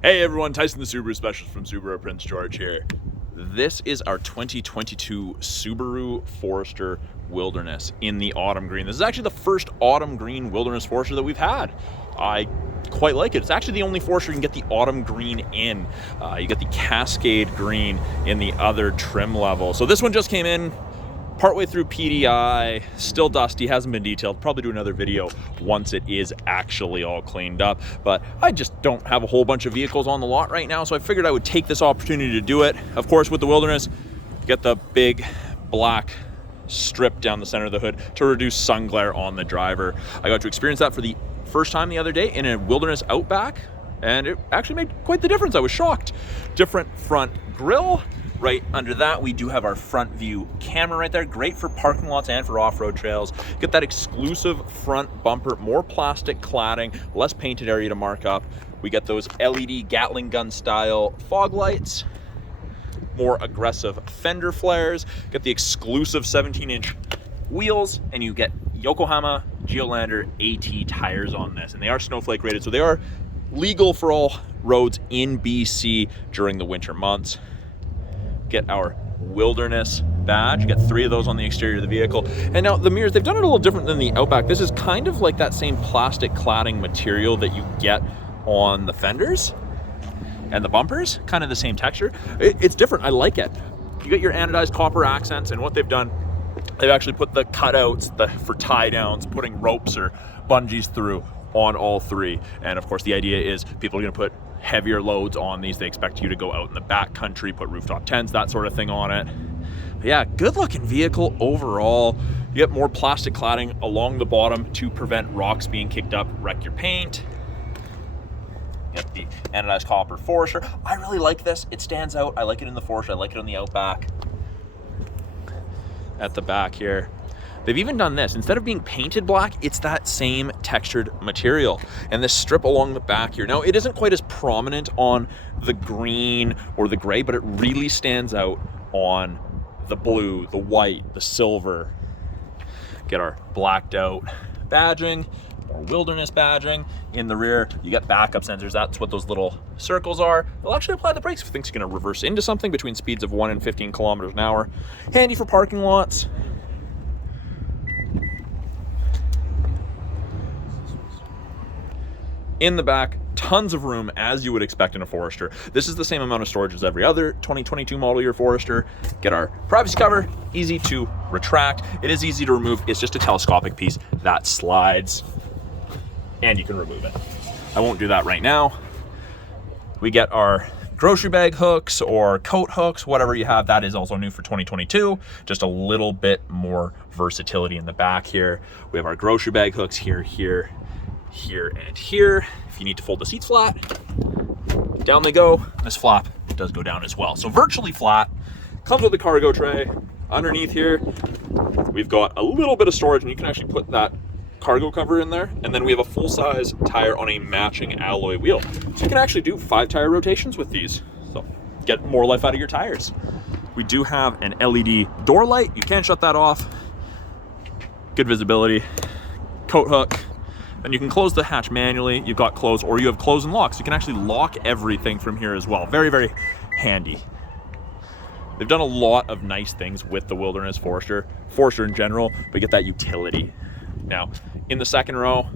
Hey everyone, Tyson the Subaru Specialist from Subaru Prince George here. This is our 2022 Subaru Forester Wilderness in the autumn green. This is actually the first autumn green Wilderness Forester that we've had. I quite like it. It's actually the only Forester you can get the autumn green in. You get the Cascade green in the other trim level. So this one just came in partway through PDI, still dusty, hasn't been detailed. Probably do another video once it is actually all cleaned up. But I just don't have a whole bunch of vehicles on the lot right now, so I figured I would take this opportunity to do it. Of course, with the Wilderness, get the big black strip down the center of the hood to reduce sun glare on the driver. I got to experience that for the first time the other day in a Wilderness Outback, and it actually made quite the difference. I was shocked. Different front grille. Right under that, we do have our front view camera right there. Great for parking lots and for off-road trails. Get that exclusive front bumper, more plastic cladding, less painted area to mark up. We get those LED Gatling gun style fog lights, more aggressive fender flares. Get the exclusive 17-inch wheels, and you get Yokohama Geolandar AT tires on this. And they are snowflake rated, so they are legal for all roads in BC during the winter months. Get our Wilderness badge. Get 3 of those on the exterior of the vehicle. And now the mirrors, they've done it a little different than the Outback. This is kind of like that same plastic cladding material that you get on the fenders and the bumpers, kind of the same texture. It's different. I like it. You get your anodized copper accents, and what they've done, they've actually put the cutouts for tie downs, putting ropes or bungees through on all 3. And of course, the idea is people are going to put heavier loads on these. They expect you to go out in the back country, put rooftop tents, that sort of thing on it. But yeah, good looking vehicle overall. You get more plastic cladding along the bottom to prevent rocks being kicked up, wreck your paint. You get the anodized copper Forester. I really like this. It stands out. I like it in the Forester. I like it on the Outback. At the back here, they've even done this. Instead of being painted black, it's that same textured material. And this strip along the back here. Now, it isn't quite as prominent on the green or the gray, but it really stands out on the blue, the white, the silver. Get our blacked out badging, more Wilderness badging. In the rear, you get backup sensors. That's what those little circles are. They'll actually apply the brakes if it thinks you're gonna reverse into something between speeds of 1 and 15 kilometers an hour. Handy for parking lots. In the back, tons of room as you would expect in a Forester. This is the same amount of storage as every other 2022 model year Forester. Get our privacy cover, easy to retract. It is easy to remove. It's just a telescopic piece that slides and you can remove it. I won't do that right now. We get our grocery bag hooks or coat hooks, whatever you have. That is also new for 2022. Just a little bit more versatility in the back here. We have our grocery bag hooks here, here, and here. If you need to fold the seats flat, down they go. This flap does go down as well. So virtually flat. Comes with a cargo tray. Underneath here, we've got a little bit of storage, and you can actually put that cargo cover in there. And then we have a full-size tire on a matching alloy wheel. So you can actually do 5 tire rotations with these. So get more life out of your tires. We do have an LED door light. You can shut that off. Good visibility. Coat hook. And you can close the hatch manually. You've got close, or you have close and lock. So you can actually lock everything from here as well. Very, very handy. They've done a lot of nice things with the Wilderness Forester in general, but get that utility. Now, in the second row,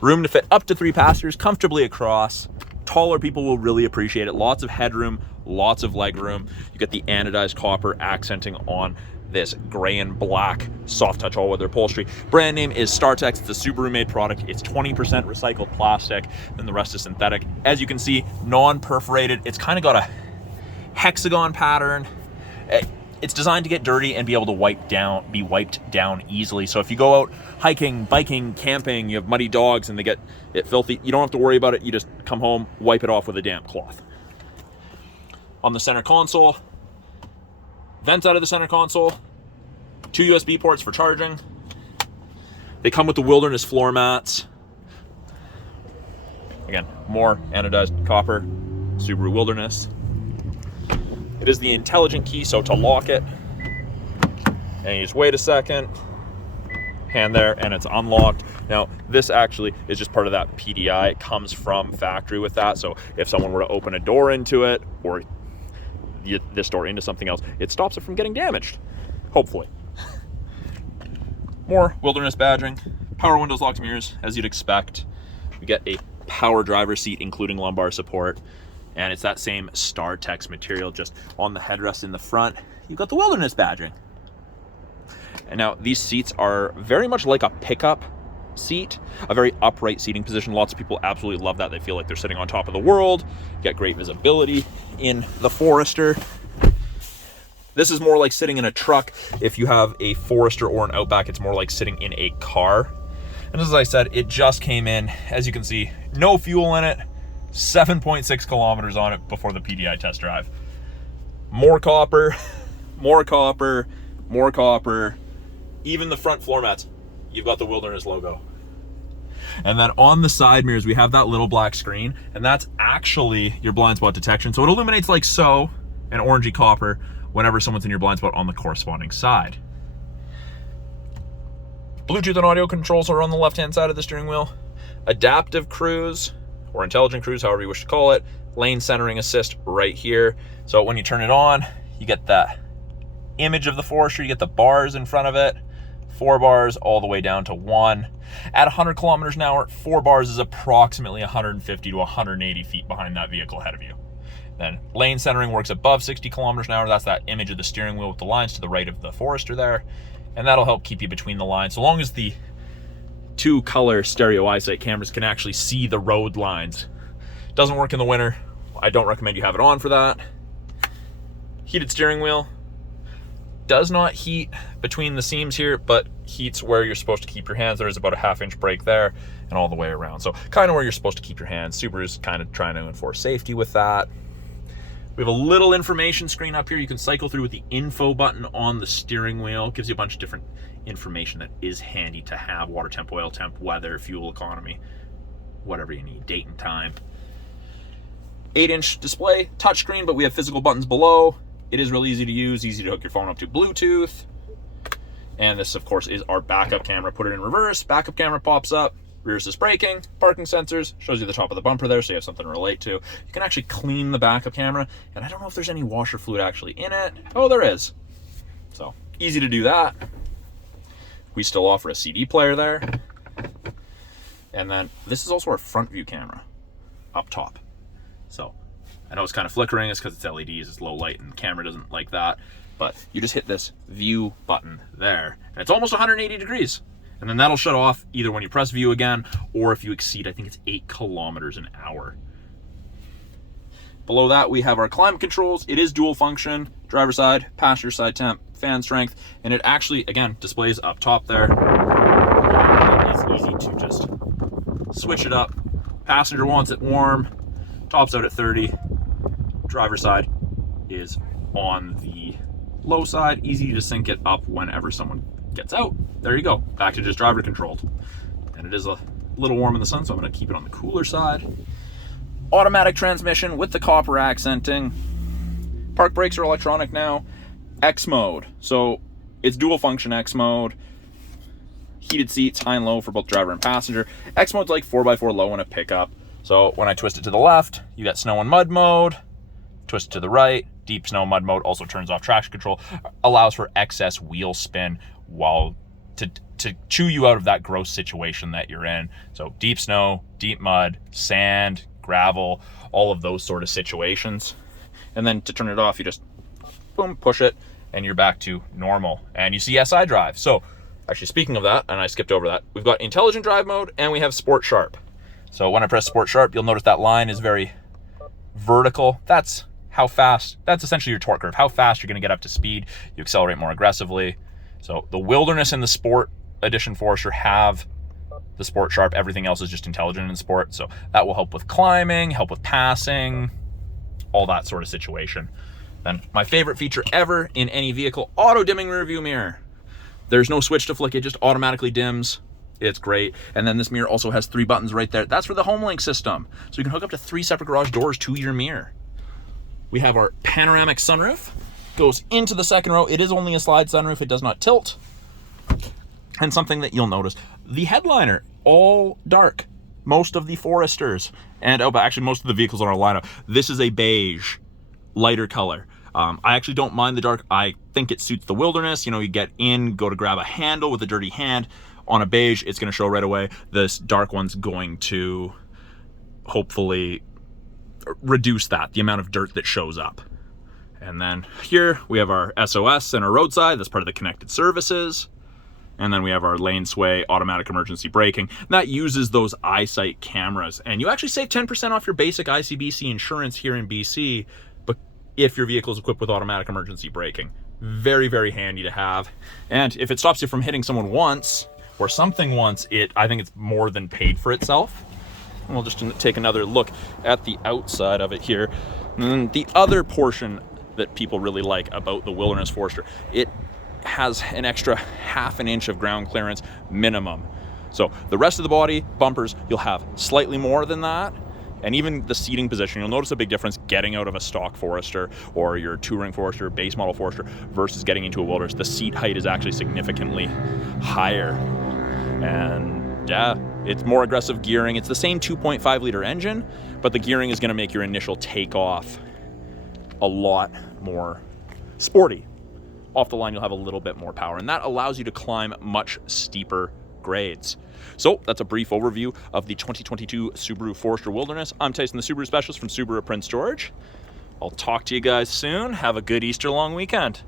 room to fit up to 3 passengers comfortably across. Taller people will really appreciate it. Lots of headroom, lots of leg room. You get the anodized copper accenting on this gray and black soft touch all-weather upholstery. Brand name is StarTex. It's a Subaru-made product. It's 20% recycled plastic, and the rest is synthetic. As you can see, non-perforated. It's kind of got a hexagon pattern. It's designed to get dirty and be able to be wiped down easily. So if you go out hiking, biking, camping, you have muddy dogs and they get it filthy, you don't have to worry about it. You just come home, wipe it off with a damp cloth. On the center console, vents out of the center console, 2 USB ports for charging. They come with the Wilderness floor mats. Again, more anodized copper, Subaru Wilderness. It is the intelligent key, so to lock it, and you just wait a second, hand there, and it's unlocked. Now, This actually is just part of that PDI. It comes from factory with that. So if someone were to open a door into it or this door into something else, it stops it from getting damaged, hopefully. More Wilderness badging, power windows, locked mirrors, as you'd expect. We get a power driver seat, including lumbar support, and it's that same StarTex material, just on the headrest in the front. You've got the Wilderness badging. And now these seats are very much like a pickup seat, a very upright seating position. Lots of people absolutely love that. They feel like they're sitting on top of the world. You get great visibility in the Forester. This is more like sitting in a truck. If you have a Forester or an Outback, it's more like sitting in a car. And as I said, it just came in. As you can see, no fuel in it, 7.6 kilometers on it before the PDI test drive. More copper, more copper, more copper. Even the front floor mats, you've got the Wilderness logo. And then on the side mirrors, we have that little black screen, and that's actually your blind spot detection. So it illuminates like so, an orangey copper, whenever someone's in your blind spot on the corresponding side. Bluetooth and audio controls are on the left-hand side of the steering wheel. Adaptive cruise, or intelligent cruise, however you wish to call it. Lane centering assist right here. So when you turn it on, you get that image of the Forester, you get the bars in front of it. 4 bars all the way down to 1. At 100 kilometers an hour, 4 bars is approximately 150 to 180 feet behind that vehicle ahead of you. Then lane centering works above 60 kilometers an hour. That's that image of the steering wheel with the lines to the right of the Forester there. And that'll help keep you between the lines. So long as the 2 color stereo eyesight cameras can actually see the road lines. Doesn't work in the winter. I don't recommend you have it on for that. Heated steering wheel. Does not heat between the seams here, but heats where you're supposed to keep your hands. There is about a 1/2 inch break there and all the way around. So kind of where you're supposed to keep your hands. Subaru's kind of trying to enforce safety with that. We have a little information screen up here. You can cycle through with the info button on the steering wheel. It gives you a bunch of different information that is handy to have. Water temp, oil temp, weather, fuel economy, whatever you need, date and time. 8-inch display, touchscreen, but we have physical buttons below. It is really easy to use, easy to hook your phone up to Bluetooth. And this, of course, is our backup camera. Put it in reverse, backup camera pops up, rear assist braking, parking sensors, shows you the top of the bumper there so you have something to relate to. You can actually clean the backup camera, and I don't know if there's any washer fluid actually in it. Oh, there is. So, easy to do that. We still offer a CD player there. And then, this is also our front view camera up top. So, I know it's kind of flickering, it's because it's LEDs, it's low light, and the camera doesn't like that. But you just hit this view button there, and it's almost 180 degrees. And then that'll shut off either when you press view again, or if you exceed, I think it's 8 kilometers an hour. Below that, we have our climate controls. It is dual function, driver side, passenger side temp, fan strength, and it actually, again, displays up top there. It's easy to just switch it up. Passenger wants it warm, tops out at 30. Driver side is on the low side, easy to sync it up whenever someone gets out. There you go, back to just driver controlled. And it is a little warm in the sun, so I'm going to keep it on the cooler side. Automatic transmission with the copper accenting. Park brakes are electronic now. X mode, so it's dual function X mode. Heated seats, high and low for both driver and passenger. X mode's like 4x4 low in a pickup. So when I twist it to the left, you got snow and mud mode. Twist it to the right, deep snow mud mode also turns off traction control, allows for excess wheel spin while to chew you out of that gross situation that you're in. So deep snow, deep mud, sand, gravel, all of those sort of situations. And then to turn it off, you just boom, push it, and you're back to normal. And you see SI drive. So actually, speaking of that, and I skipped over that, we've got intelligent drive mode and we have sport sharp. So when I press sport sharp, you'll notice that line is very vertical. That's how fast, that's essentially your torque curve, how fast you're going to get up to speed. You accelerate more aggressively. So the Wilderness and the Sport Edition Forester have the Sport Sharp. Everything else is just intelligent in sport. So that will help with climbing, help with passing, all that sort of situation. Then my favorite feature ever in any vehicle, auto dimming rear view mirror. There's no switch to flick, it just automatically dims. It's great. And then this mirror also has 3 buttons right there. That's for the HomeLink system. So you can hook up to 3 separate garage doors to your mirror. We have our panoramic sunroof. Goes into the second row. It is only a slide sunroof. It does not tilt. And something that you'll notice, the headliner all dark. Most of the Foresters, and but actually most of the vehicles on our lineup. This is a beige, lighter color. I actually don't mind the dark. I think it suits the wilderness. You know, you get in, go to grab a handle with a dirty hand. On a beige, it's going to show right away. This dark one's going to hopefully reduce that, the amount of dirt that shows up. And then here we have our SOS and our roadside. That's part of the connected services. And then we have our lane sway, automatic emergency braking. That uses those eyesight cameras. And you actually save 10% off your basic ICBC insurance here in BC, but if your vehicle is equipped with automatic emergency braking. Very, very handy to have. And if it stops you from hitting someone once, or something once, I think it's more than paid for itself. And we'll just take another look at the outside of it here. And the other portion that people really like about the Wilderness Forester, it has an extra ½ an inch of ground clearance minimum. So the rest of the body, bumpers, you'll have slightly more than that. And even the seating position, you'll notice a big difference getting out of a stock Forester or your touring Forester, base model Forester versus getting into a Wilderness. The seat height is actually significantly higher. And yeah, it's more aggressive gearing. It's the same 2.5 liter engine, but the gearing is going to make your initial takeoff a lot more sporty. Off the line, you'll have a little bit more power, and that allows you to climb much steeper grades. So that's a brief overview of the 2022 Subaru Forester Wilderness. I'm Tyson, the Subaru specialist from Subaru Prince George. I'll talk to you guys soon. Have a good Easter long weekend.